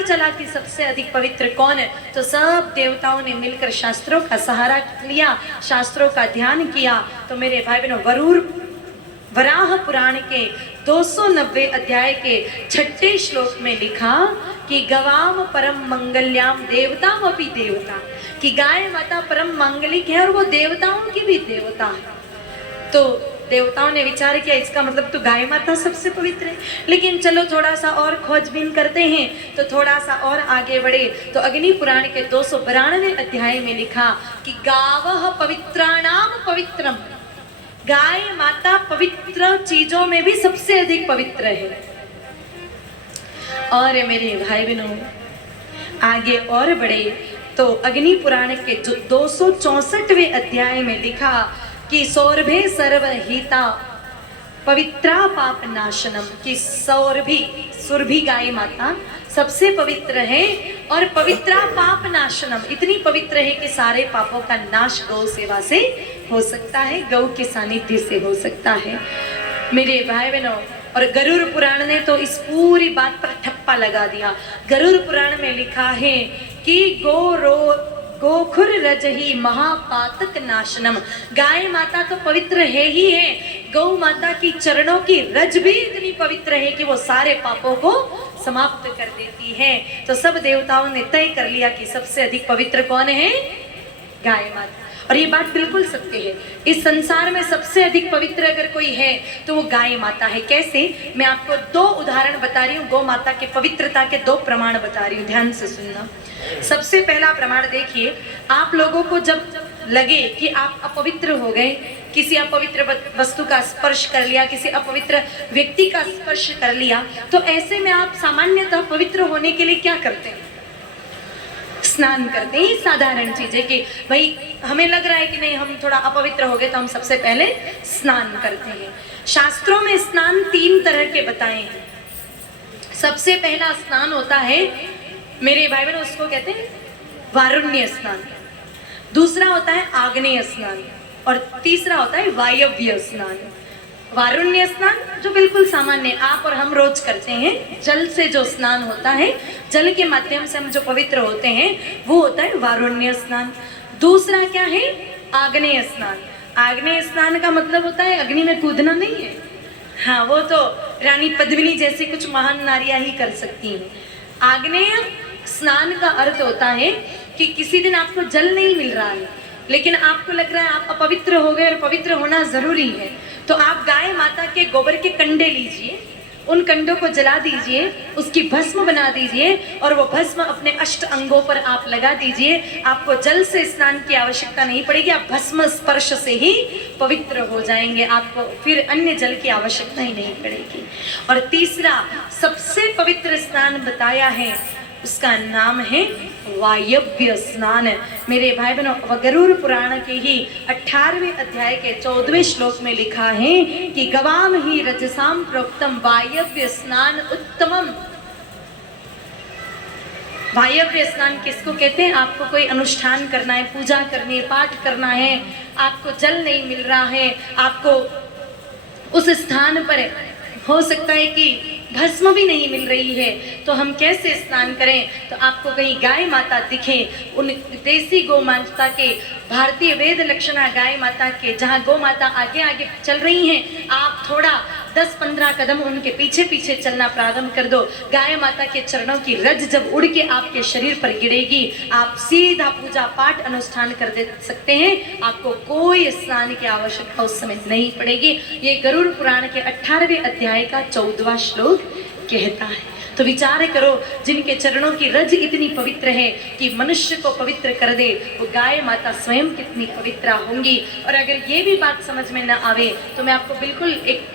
नहीं चला कि सबसे अधिक पवित्र कौन है, तो सब देवताओं ने मिलकर शास्त्रों का सहारा लिया, शास्त्रों का ध्यान किया। तो मेरे भाई बहनों, वराह पुराण के 290 अध्याय के 6 श्लोक में लिखा कि गवाम परम मंगल्याम देवताम अपि देवता, कि गाय माता परम मांगलिक है और वो देवताओं की भी देवता है। तो देवताओं ने विचार किया इसका मतलब तो गाय माता सबसे पवित्र है। लेकिन चलो थोड़ा सा और खोजबीन करते हैं, तो थोड़ा सा और आगे बढ़े तो अग्नि पुराण के 292 अध्याय में लिखा कि गावः पवित्राणाम पवित्रम, गाय माता पवित्र चीजों में भी सबसे अधिक पवित्र है। और मेरे भाई बहनों, आगे और बढ़े तो अग्नि पुराण के 264वें अध्याय में लिखा कि सौरभे सर्वहिता पवित्रा पाप नाशनम, कि सुरभि गाय माता सबसे पवित्र है और पवित्रा पाप नाशनम, इतनी पवित्र है कि सारे पापों का नाश गौ सेवा से हो सकता है, गौ के सानिध्य से हो सकता है। मेरे भाई बहनों, और गरुड़ पुराण ने तो इस पूरी बात पर ठप्पा लगा दिया। गरुड़ पुराण में लिखा है कि गोखुर रजही महापातक नाशनम, गाय माता तो पवित्र है ही है, गौ माता की चरणों की रज भी इतनी पवित्र है कि वो सारे पापों को समाप्त कर देती है। तो सब देवताओं ने तय कर लिया कि सबसे अधिक पवित्र कौन है? गाय माता। और ये बात बिल्कुल सत्य है, इस संसार में सबसे अधिक पवित्र अगर कोई है तो वो गाय माता है। कैसे? मैं आपको 2 उदाहरण बता रही हूँ, गौ माता के पवित्रता के 2 प्रमाण बता रही हूँ, ध्यान से सुनना। सबसे पहला प्रमाण देखिए, आप लोगों को जब लगे कि आप अपवित्र हो गए, किसी अपवित्र वस्तु का स्पर्श कर लिया, किसी अपवित्र व्यक्ति का स्पर्श कर लिया, तो ऐसे में आप सामान्यतः पवित्र होने के लिए क्या करते हैं? स्नान करते हैं। साधारण चीज है कि भाई हमें लग रहा है कि नहीं हम थोड़ा अपवित्र हो गए, तो हम सबसे पहले स्नान करते हैं। शास्त्रों में स्नान 3 तरह के बताए हैं। सबसे पहला स्नान होता है मेरे भाई बहनों, उसको कहते हैं वारुण्य स्नान। दूसरा होता है आग्नेय स्नान और तीसरा होता है वायव्य स्नान। वारुण्य स्नान जो बिल्कुल सामान्य आप और हम रोज करते हैं, जल से जो स्नान होता है, जल के माध्यम से हम जो पवित्र होते हैं, वो होता है वारुण्य स्नान। दूसरा क्या है? आग्नेय स्नान। आग्नेय स्नान का मतलब होता है अग्नि में कूदना नहीं है, हाँ वो तो रानी पद्मिनी जैसी कुछ महान नारियां ही कर सकती हैं। आग्नेय स्नान का अर्थ होता है कि किसी दिन आपको जल नहीं मिल रहा है, लेकिन आपको लग रहा है आप अपवित्र हो गए और पवित्र होना जरूरी है, तो आप गाय माता के गोबर के कंडे लीजिए, उन कंडों को जला दीजिए, उसकी भस्म बना दीजिए और वो भस्म अपने 8 अंगों पर आप लगा दीजिए। आपको जल से स्नान की आवश्यकता नहीं पड़ेगी, आप भस्म स्पर्श से ही पवित्र हो जाएंगे, आपको फिर अन्य जल की आवश्यकता ही नहीं पड़ेगी। और तीसरा सबसे पवित्र स्नान बताया है, उसका नाम है वायव्य स्नान। मेरे भाई बहनों, गरुड़ पुराण के ही 18वें अध्याय के 14वें श्लोक में लिखा है कि गवाम ही रजसाम प्रोक्तम वायव्य स्नान उत्तमम। वायव्य स्नान किसको कहते हैं? आपको कोई अनुष्ठान करना है, पूजा करनी है, पाठ करना है, आपको जल नहीं मिल रहा है, आपको उस स्थान पर हो सकता है कि भस्म भी नहीं मिल रही है, तो हम कैसे स्नान करें? तो आपको कहीं गाय माता दिखे, उन देसी गौ माता के, भारतीय वेद लक्षणा गाय माता के, जहाँ गौ माता आगे आगे चल रही हैं, आप थोड़ा 10-15 कदम उनके पीछे पीछे चलना प्रारंभ कर दो। गाय माता के चरणों की रज जब उड़ के आपके शरीर पर गिरेगी, आप सीधा पूजा पाठ अनुष्ठान कर दे सकते हैं, आपको कोई स्नान की आवश्यकता उस समय नहीं पड़ेगी। ये गरुड़ पुराण के 18वें अध्याय का 14वां श्लोक कहता है। तो विचार करो, जिनके चरणों की रज इतनी पवित्र है कि मनुष्य को पवित्र कर दे, वो गाय माता स्वयं कितनी पवित्र होंगी। और अगर ये भी बात समझ में न आवे तो मैं आपको बिल्कुल एक